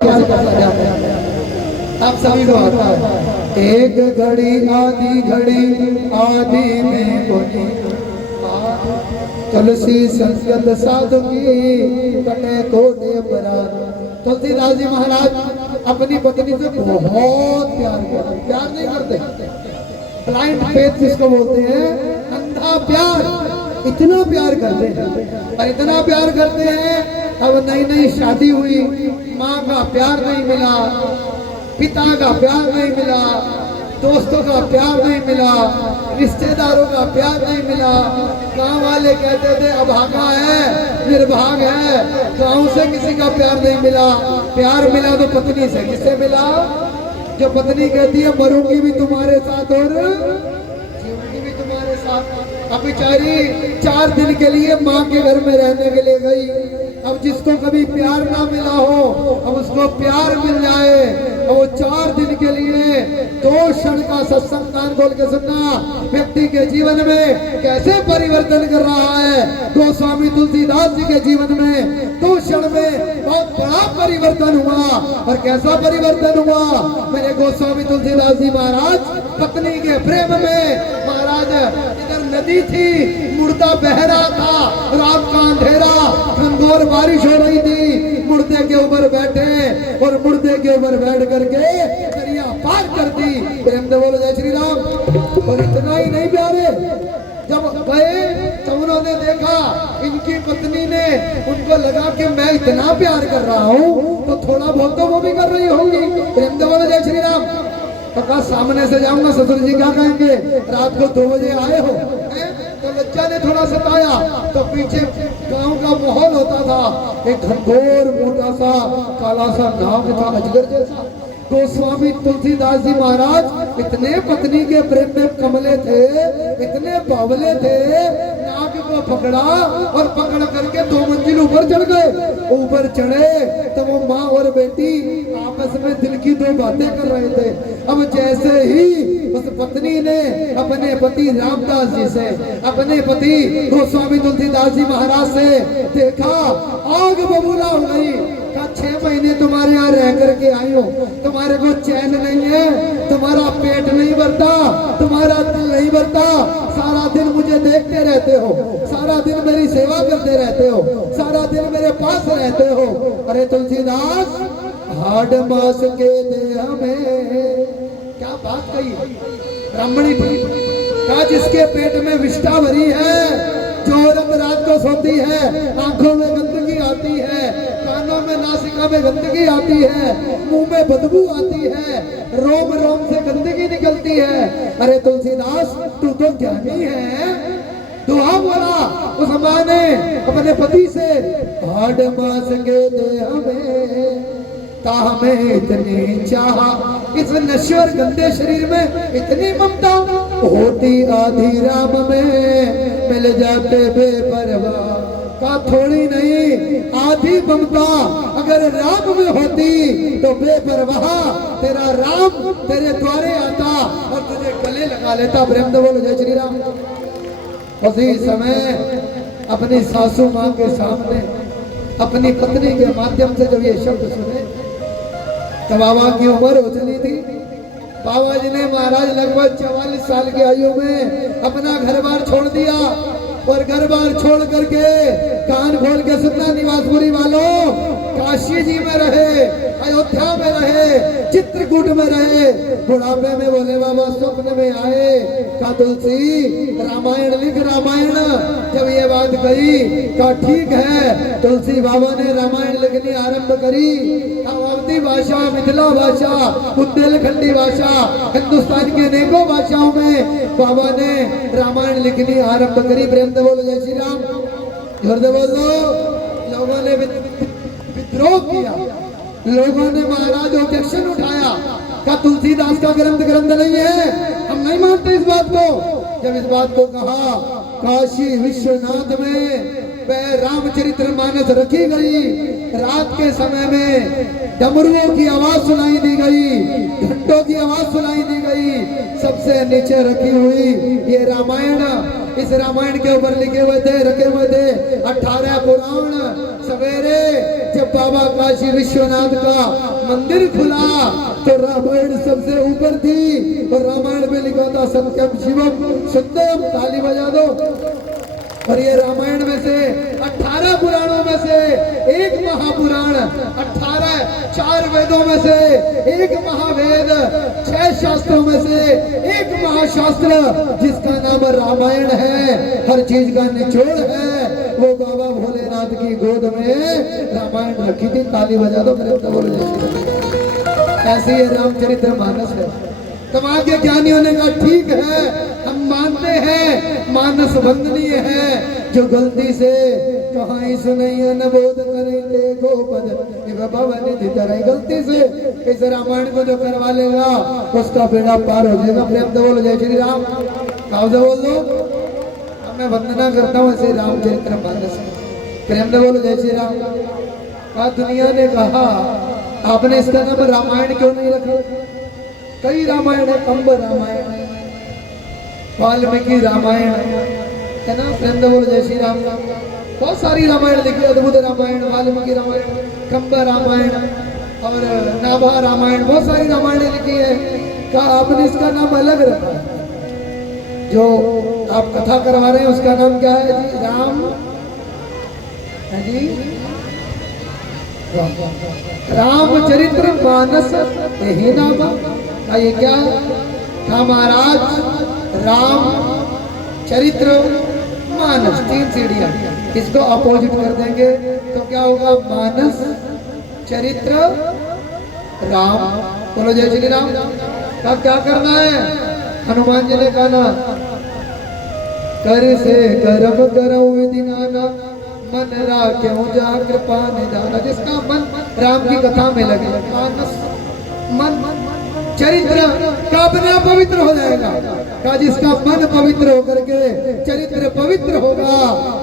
आप सभी को आता है। एक घड़ी आधी में बोली तुलसी संगत साधु की कटे कोटे अपराध। तुलसीदास जी महाराज अपनी पत्नी से बहुत प्यार नहीं करते। ब्लाइंड फेथ जिसको बोलते हैं, अंधा प्यार। इतना प्यार करते हैं और इतना प्यार करते हैं। अब नई नई शादी हुई, माँ का प्यार नहीं मिला, पिता का प्यार नहीं मिला, दोस्तों का प्यार नहीं मिला, रिश्तेदारों का प्यार नहीं मिला। गांव वाले कहते थे अभागा है, निर्भाग है, गांव से किसी का प्यार नहीं मिला। प्यार मिला तो पत्नी से। किससे मिला? जो पत्नी कहती है मरूंगी भी तुम्हारे साथ और जीऊंगी भी तुम्हारे साथ। अब बेचारी 4 दिन के लिए माँ के घर में रहने के लिए गई। अब जिसको कभी प्यार ना मिला हो, अब उसको प्यार मिल जाए। और वो 4 दिन के लिए 2 क्षण का सत्संग कान खोल के सुनना, व्यक्ति के जीवन में कैसे परिवर्तन कर रहा है। गोस्वामी तुलसीदास जी के जीवन में 2 क्षण में बहुत बड़ा परिवर्तन हुआ। और कैसा परिवर्तन हुआ? मेरे गोस्वामी तुलसीदास जी महाराज पत्नी के प्रेम में, महाराज इधर नदी थी, मुर्दा बह रहा था, रात का अंधेरा, घनघोर बारिश हो रही थी। मुर्दे के ऊपर बैठे और मुर्दे के ऊपर बैठ करके दरिया पार कर दी। प्रेम से बोलो जय श्री राम। और इतना ही नहीं प्यारे, जब गए तो उन्होंने देखा इनकी पत्नी ने, उनको लगा कि मैं इतना प्यार कर रहा हूँ तो थोड़ा बहुत तो वो भी कर रही होगी। प्रेम से बोलो जय श्री राम। तो कहा सामने से जाऊंगा, ससुर जी क्या कहेंगे, रात को 2 बजे आए हो। तो लज्जा ने थोड़ा सताया। तो पीछे गांव का माहौल होता था, एक घनघोर मोटा सा काला सा नाग था, अजगर जैसा। गोस्वामी तुलसीदास जी महाराज इतने पत्नी के प्रेम में कमले थे, इतने बावले थे, नाग को पकड़ा और पकड़ करके 2 मंजिल ऊपर चढ़ गए। ऊपर चढ़े तो वो माँ और बेटी आपस में दिल की 2 बातें कर रहे थे। अब जैसे ही उस पत्नी ने अपने पति रामदास जी से, अपने पति गोस्वामी तुलसीदास जी महाराज से देखा, आग बबूला हो गई। 6 महीने तुम्हारे यहाँ रह करके आई हो, तुम्हारे को चैन नहीं है, तुम्हारा पेट नहीं भरता, तुम्हारा दिल नहीं भरता, सारा दिन मुझे देखते रहते हो, सारा दिन मेरी सेवा करते रहते हो, सारा दिन मेरे पास रहते हो। अरे तुलसीदास, हाड मास के दे हमें। क्या बात कही, ब्राह्मणी थी। क्या जिसके पेट में विष्ठा भरी है, जो औरत रात को सोती है, आंखों में गंदगी आती है, कानों में नासिका में गंदगी आती है, मुंह में बदबू आती है, रोम रोम से गंदगी निकलती है। अरे तुलसीदास, तू तो ज्ञानी है। दुआ बोला उस माँ ने अपने पति से, हाड मास के दे हमें, हमें इतनी चाहा, इस नश्वर गंदे शरीर में इतनी ममता होती आधी राम में, मिल जाते बेपरवाह। का थोड़ी नहीं, आधी ममता अगर राम में होती तो बेपरवाह तेरा राम तेरे द्वारे आता और तुझे गले लगा लेता। प्रेम से बोलो जय श्री राम। उसी समय अपनी सासू माँ के सामने अपनी पत्नी के माध्यम से जब ये शब्द सुने तो बाबा की उम्र हो चली थी। बाबा जी ने महाराज लगभग 44 साल की आयु में अपना घर बार छोड़ दिया। और घर बार छोड़ करके कान खोल के सुनना निवासपुरी वालों, काशी जी में रहे, अयोध्या में रहे, चित्रकूट में रहे। बुढ़ापे में बोले बाबा स्वप्न में आए, कहा तुलसी रामायण लिख। रामायण जब ये बात कही कहा ठीक है। तुलसी बाबा ने रामायण लिखनी आरंभ करी। अवधी भाषा, मिथिला भाषा, बुंदेलखंडी भाषा, हिंदुस्तान की अनेकों भाषाओं में बाबा ने रामायण लिखनी आरंभ करी। प्रेम से बोलो जय श्री राम। जोर से बोलो। लोगों ने विद्रोह किया, लोगों ने महाराज ऑब्जेक्शन उठाया, क्या तुलसीदास का ग्रंथ नहीं है, हम नहीं मानते इस बात को। जब इस बात को कहा, काशी विश्वनाथ में वह रामचरित्र मानस रखी गई। रात के समय में डमरुओं की आवाज सुनाई दी गई, घंटों की आवाज सुनाई दी गई। सबसे नीचे रखी हुई ये रामायण, इस रामायण के ऊपर लिखे हुए थे, रखे हुए थे 18 पुराण। सवेरे जब बाबा काशी विश्वनाथ का मंदिर खुला तो रामायण सबसे ऊपर थी और रामायण में लिखा था सत्यम शिवम सुंदरम। ताली बजा दो। और ये रामायण में से 18 पुराणों में से एक महापुराण, 18 4 वेदों में से एक महावेद, 6 शास्त्रों में से एक महाशास्त्र जिसका नाम रामायण है, हर चीज का निचोड़ है, वो बाबा भोलेनाथ की गोद में रामायण रखी थी। ताली बजा दो मेरे तो बोले। ऐसे ये रामचरित्र मानस है। कमाल के ज्ञानियों ने कहा ठीक है, हम मानते हैं मानस वंदनीय है, जो गलती से कहां सुनैया न बोध करे देखो पद भवन तरह, गलती से इस रामायण को जो करवा लेगा उसका बेड़ा पार हो जाएगा। प्रेम से बोलो जय श्री राम। आओ से बोल दो। अब मैं वंदना करता हूँ ऐसे रामचरित्र मानस। प्रेम से बोलो जय श्री राम। कहा दुनिया ने कहा आपने इसका नाम रामायण क्यों नहीं रखा? कई रामायण है, कंब रामायण, वाल्मीकि रामायण है ना। प्रेम से बोलो जय श्री राम। बहुत सारी रामायण लिखी, अद्भुत रामायण, वाल्मीकि रामायण, कंब रामायण और नाभा रामायण, बहुत सारी रामायण लिखी है। कहा आपने इसका नाम अलग रखा। जो आप कथा करवा रहे हैं उसका नाम क्या है जी? राम है जी, रामचरित्र मानस यही नाम है। ये क्या है? हाँ महाराज, राम चरित्र मानस, 3 सीढ़ियां। इसको अपोजिट कर देंगे तो क्या होगा? मानस चरित्र राम। बोलो जय श्री राम। का क्या करना है? हनुमान जी ने कहा ना, कर से करम करो विधि नाना, मन राख्यो जा कृपा निधाना। जिसका मन राम की कथा में लगे, मानस मन चरित्र का अपने आप पवित्र हो जाएगा। का जिसका मन पवित्र होकर के चरित्र पवित्र होगा